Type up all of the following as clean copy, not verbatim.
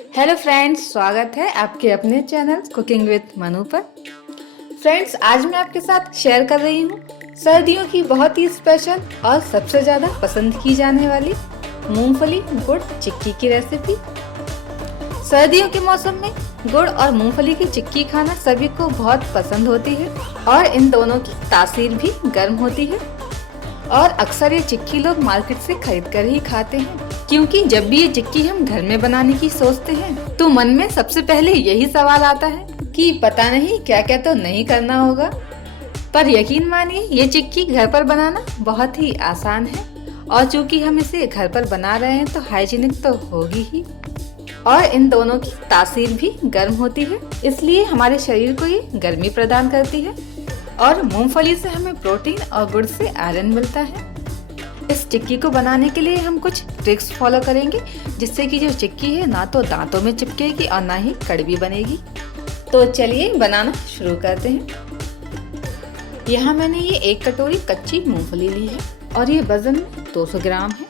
Hello friends, स्वागत है आपके अपने चैनल कुकिंग विद मनु पर। फ्रेंड्स, आज मैं आपके साथ शेयर कर रही हूँ सर्दियों की बहुत ही स्पेशल और सबसे ज़्यादा पसंद की जाने वाली मूंगफली गुड़ चिक्की की रेसिपी। सर्दियों के मौसम में गुड़ और मूंगफली की चिक्की खाना सभी को बहुत पसंद होती है और इन दोनों की तासीर भी गर्म होती है। और अक्सर ये चिक्की लोग मार्केट से खरीद कर ही खाते हैं, क्योंकि जब भी ये चिक्की हम घर में बनाने की सोचते हैं तो मन में सबसे पहले यही सवाल आता है कि पता नहीं क्या क्या तो नहीं करना होगा। पर यकीन मानिए, ये चिक्की घर पर बनाना बहुत ही आसान है और चूंकि हम इसे घर पर बना रहे हैं तो हाइजीनिक तो होगी ही। और इन दोनों की तासीर भी गर्म होती है, इसलिए हमारे शरीर को ये गर्मी प्रदान करती है। और मूंगफली से हमें प्रोटीन और गुड़ से आयरन मिलता है। इस चिक्की को बनाने के लिए हम कुछ ट्रिक्स फॉलो करेंगे, जिससे कि जो चिक्की है ना तो दांतों में चिपकेगी और ना ही कड़वी बनेगी। तो चलिए बनाना शुरू करते हैं। यहाँ मैंने ये 1 कटोरी कच्ची मूंगफली ली है और ये वजन में 200 ग्राम है।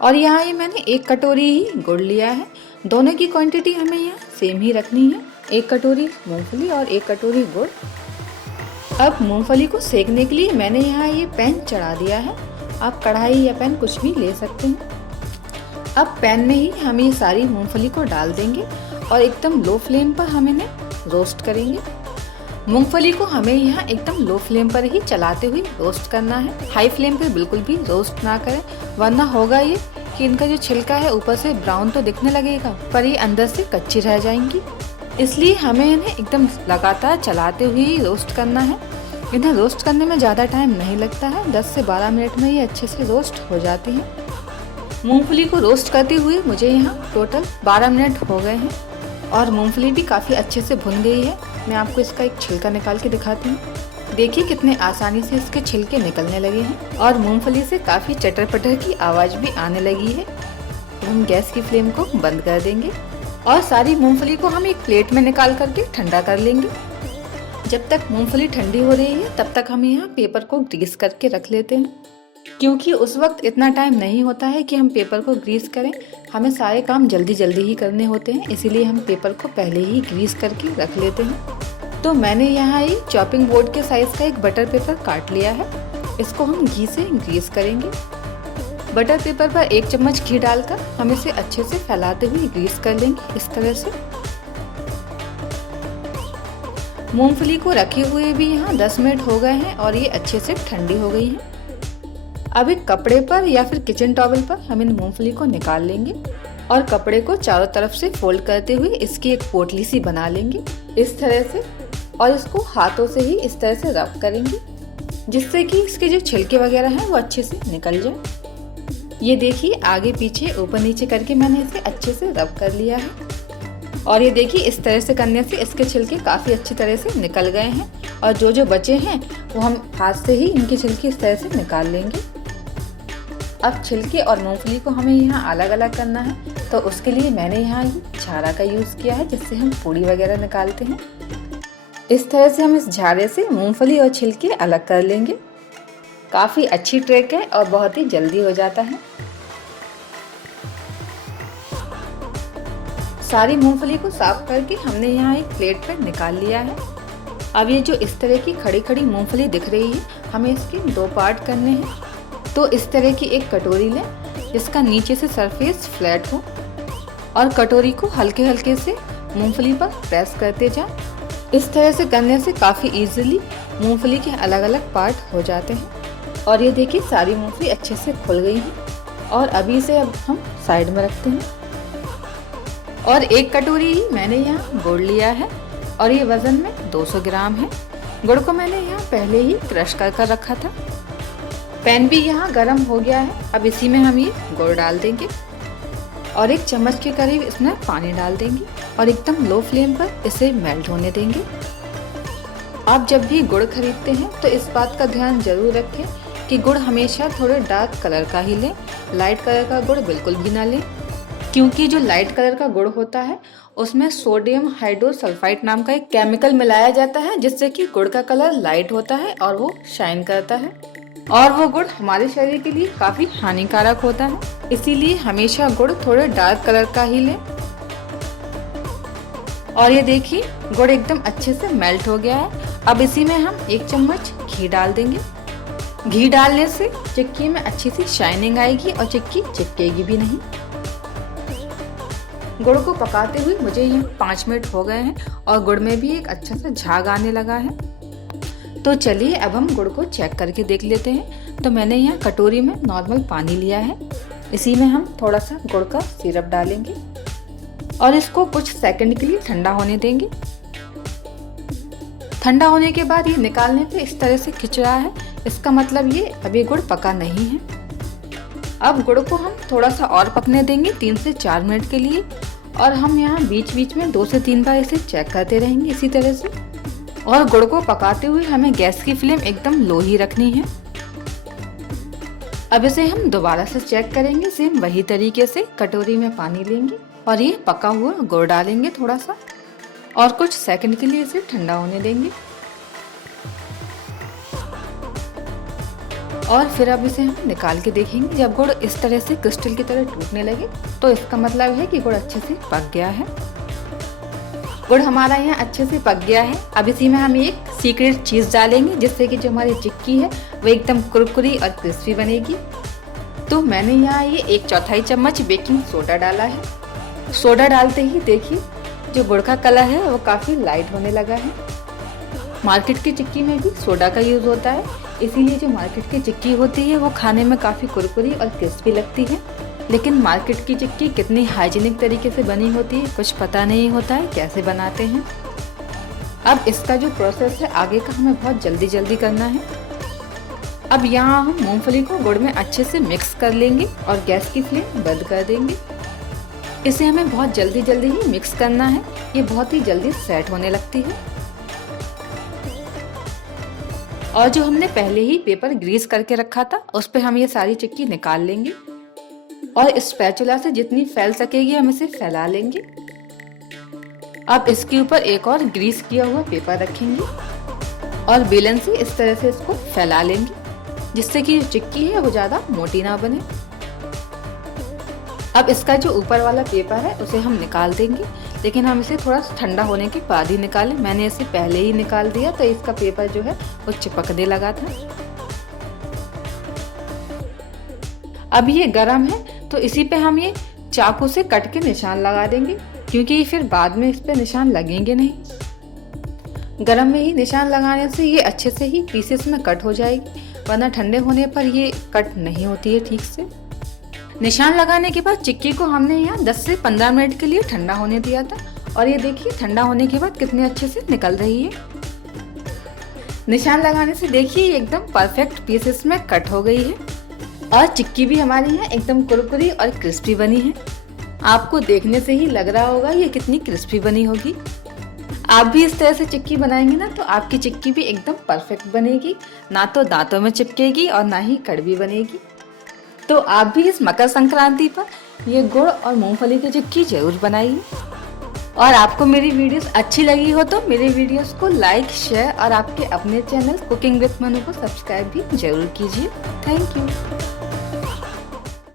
और यहाँ ये मैंने 1 कटोरी ही गुड़ लिया है। दोनों की क्वांटिटी हमें यहाँ सेम ही रखनी है, 1 कटोरी मूंगफली और 1 कटोरी गुड़। अब मूंगफली को सेकने के लिए मैंने यहाँ ये पैन चढ़ा दिया है। आप कढ़ाई या पैन कुछ भी ले सकते हैं। अब पैन में ही हम ये सारी मूंगफली को डाल देंगे और एकदम लो फ्लेम पर हम इन्हें रोस्ट करेंगे। मूंगफली को हमें यहाँ एकदम लो फ्लेम पर ही चलाते हुए रोस्ट करना है। हाई फ्लेम पर बिल्कुल भी रोस्ट ना करें, वरना होगा ये कि इनका जो छिलका है ऊपर से ब्राउन तो दिखने लगेगा पर ये अंदर से कच्ची रह जाएंगी। इसलिए हमें इन्हें एकदम लगातार चलाते हुए ही रोस्ट करना है। इन्हें रोस्ट करने में ज़्यादा टाइम नहीं लगता है, 10 से 12 मिनट में ये अच्छे से रोस्ट हो जाती हैं। मूंगफली को रोस्ट करते हुए मुझे यहाँ टोटल 12 मिनट हो गए हैं और मूंगफली भी काफ़ी अच्छे से भुन गई है। मैं आपको इसका एक छिलका निकाल के दिखाती हूँ। देखिए कितने आसानी से इसके छिलके निकलने लगे हैं और मूंगफली से काफ़ी चटर पटर की आवाज़ भी आने लगी है। तो हम गैस की फ्लेम को बंद कर देंगे और सारी मूंगफली को हम एक प्लेट में निकाल करके ठंडा कर लेंगे। जब तक मूंगफली ठंडी हो रही है तब तक हम यहाँ पेपर को ग्रीस करके रख लेते हैं, क्योंकि उस वक्त इतना टाइम नहीं होता है कि हम पेपर को ग्रीस करें। हमें सारे काम जल्दी जल्दी ही करने होते हैं, इसीलिए हम पेपर को पहले ही ग्रीस करके रख लेते हैं। तो मैंने यहाँ ये चॉपिंग बोर्ड के साइज का एक बटर पेपर काट लिया है। इसको हम घी से ग्रीस करेंगे। बटर पेपर पर 1 चम्मच घी डालकर हम इसे अच्छे से फैलाते हुए ग्रीस कर लेंगे इस तरह से। मूंगफली को रखे हुए भी यहाँ 10 मिनट हो गए हैं और ये अच्छे से ठंडी हो गई है। अब एक कपड़े पर या फिर किचन टॉवल पर हम इन मूंगफली को निकाल लेंगे और कपड़े को चारों तरफ से फोल्ड करते हुए इसकी एक पोटली सी बना लेंगे इस तरह से, और इसको हाथों से ही इस तरह से रब करेंगे, जिससे कि इसके जो छिलके वगैरह हैं वो अच्छे से निकल जाए। ये देखिए, आगे पीछे ऊपर नीचे करके मैंने इसे अच्छे से रब कर लिया है। और ये देखिए, इस तरह से करने से इसके छिलके काफ़ी अच्छी तरह से निकल गए हैं और जो बचे हैं वो हम हाथ से ही इनके छिलके इस तरह से निकाल लेंगे। अब छिलके और मूंगफली को हमें यहाँ अलग अलग करना है, तो उसके लिए मैंने यहाँ झारा का यूज़ किया है, जिससे हम पूड़ी वगैरह निकालते हैं। इस तरह से हम इस झारे से मूंगफली और छिलके अलग कर लेंगे। काफ़ी अच्छी ट्रिक है और बहुत ही जल्दी हो जाता है। सारी मूंगफली को साफ करके हमने यहाँ एक प्लेट पर निकाल लिया है। अब ये जो इस तरह की खड़ी खड़ी मूंगफली दिख रही है, हमें इसके 2 पार्ट करने हैं। तो इस तरह की एक कटोरी लें जिसका नीचे से सरफेस फ्लैट हो और कटोरी को हल्के हल्के से मूंगफली पर प्रेस करते जाएं। इस तरह से करने से काफ़ी इजीली मूंगफली के अलग अलग पार्ट हो जाते हैं। और ये देखिए, सारी मूंगफली अच्छे से खुल गई हैं और अभी इसे अब हम साइड में रखते हैं। और 1 कटोरी ही मैंने यहाँ गुड़ लिया है और ये वज़न में 200 ग्राम है। गुड़ को मैंने यहाँ पहले ही क्रश कर रखा था। पैन भी यहाँ गर्म हो गया है। अब इसी में हम ये गुड़ डाल देंगे और 1 चम्मच के करीब इसमें पानी डाल देंगे और एकदम लो फ्लेम पर इसे मेल्ट होने देंगे। आप जब भी गुड़ खरीदते हैं तो इस बात का ध्यान जरूर रखें कि गुड़ हमेशा थोड़े डार्क कलर का ही लें, लाइट कलर का गुड़ बिल्कुल भी ना लें, क्योंकि जो लाइट कलर का गुड़ होता है उसमें सोडियम हाइड्रोसल्फाइड नाम का एक केमिकल मिलाया जाता है, जिससे कि गुड़ का कलर लाइट होता है और वो शाइन करता है और वो गुड़ हमारे शरीर के लिए काफ़ी हानिकारक होता है। इसीलिए हमेशा गुड़ थोड़े डार्क कलर का ही लें। और ये देखिए गुड़ एकदम अच्छे से मेल्ट हो गया है। अब इसी में हम 1 चम्मच घी डाल देंगे। घी डालने से चिक्की में अच्छी सी शाइनिंग आएगी और चिक्की चिपकेगी भी नहीं। गुड़ को पकाते हुए मुझे यहाँ 5 मिनट हो गए हैं और गुड़ में भी एक अच्छा सा झाग आने लगा है। तो चलिए अब हम गुड़ को चेक करके देख लेते हैं। तो मैंने यहाँ कटोरी में नॉर्मल पानी लिया है, इसी में हम थोड़ा सा गुड़ का सिरप डालेंगे और इसको कुछ सेकंड के लिए ठंडा होने देंगे। ठंडा होने के बाद ये निकालने पे इस तरह से खिंच रहा है, इसका मतलब ये अभी गुड़ पका नहीं है। अब गुड़ को हम थोड़ा सा और पकने देंगे 3 से 4 मिनट के लिए और हम यहाँ बीच बीच में 2 से 3 बार इसे चेक करते रहेंगे इसी तरह से। और गुड़ को पकाते हुए हमें गैस की फ्लेम एकदम लो ही रखनी है। अब इसे हम दोबारा से चेक करेंगे, सेम वही तरीके से कटोरी में पानी लेंगे और ये पका हुआ गुड़ डालेंगे थोड़ा सा और कुछ सेकंड के लिए इसे ठंडा होने देंगे। और फिर अब इसे हम निकाल के देखेंगे। जब गुड़ इस तरह से क्रिस्टल की तरह टूटने लगे तो इसका मतलब है कि गुड़ अच्छे से पक गया है। गुड़ हमारा यहाँ अच्छे से पक गया है। अब इसी में हम एक सीक्रेट चीज डालेंगे जिससे कि जो हमारी चिक्की है वो एकदम कुरकुरी और क्रिस्पी बनेगी। तो मैंने यहाँ ये 1/4 चम्मच बेकिंग सोडा डाला है। सोडा डालते ही देखिए जो गुड़ का कलर है वो काफी लाइट होने लगा है। मार्केट की चिक्की में भी सोडा का यूज होता है, इसीलिए जो मार्केट की चिक्की होती है वो खाने में काफी कुरकुरी और क्रिस्पी लगती है। लेकिन मार्केट की चिक्की कितनी हाइजीनिक तरीके से बनी होती है कुछ पता नहीं होता है कैसे बनाते हैं। अब इसका जो प्रोसेस है आगे का हमें बहुत जल्दी करना है। अब यहाँ हम मूंगफली को गुड़ में अच्छे से मिक्स कर लेंगे और गैस की फ्लेम बंद कर देंगे। इसे हमें बहुत जल्दी ही मिक्स करना है, ये बहुत ही जल्दी सेट होने लगती है। और जो हमने पहले ही पेपर ग्रीस करके रखा था उस पे हम ये सारी चिक्की निकाल लेंगे और स्पैचुला से जितनी फैल सकेगी हम इसे फैला लेंगे। अब इसके ऊपर एक और ग्रीस किया हुआ पेपर रखेंगे और बेलन से इस तरह से इसको फैला लेंगे जिससे कि जो चिक्की है वो ज्यादा मोटी ना बने। अब इसका जो ऊपर वाला पेपर है उसे हम निकाल देंगे, लेकिन हम इसे थोड़ा ठंडा होने के बाद ही निकालें। मैंने इसे पहले ही निकाल दिया तो इसका पेपर जो है वो चिपकने लगा था। अब ये गरम है तो इसी पे हम ये चाकू से कट के निशान लगा देंगे क्योंकि फिर बाद में इस पे निशान लगेंगे नहीं। गरम में ही निशान लगाने से ये अच्छे से ही पीसेस में कट हो जाएगी, वरना ठंडे होने पर ये कट नहीं होती है ठीक से। निशान लगाने के बाद चिक्की को हमने यहाँ 10 से 15 मिनट के लिए ठंडा होने दिया था और ये देखिए ठंडा होने के बाद कितने अच्छे से निकल रही है। निशान लगाने से देखिए एकदम परफेक्ट पीसेस में कट हो गई है और चिक्की भी हमारी यहाँ एकदम कुरकुरी और क्रिस्पी बनी है। आपको देखने से ही लग रहा होगा ये कितनी क्रिस्पी बनी होगी। आप भी इस तरह से चिक्की बनाएंगे ना तो आपकी चिक्की भी एकदम परफेक्ट बनेगी, ना तो दांतों में चिपकेगी और ना ही कड़वी बनेगी। तो आप भी इस मकर संक्रांति पर ये गुड़ और मूंगफली की चिक्की जरूर बनाइए। और आपको मेरी वीडियोस अच्छी लगी हो तो मेरे वीडियोस को लाइक, शेयर और आपके अपने चैनल कुकिंग विद मनु को सब्सक्राइब भी जरूर कीजिए। Thank you.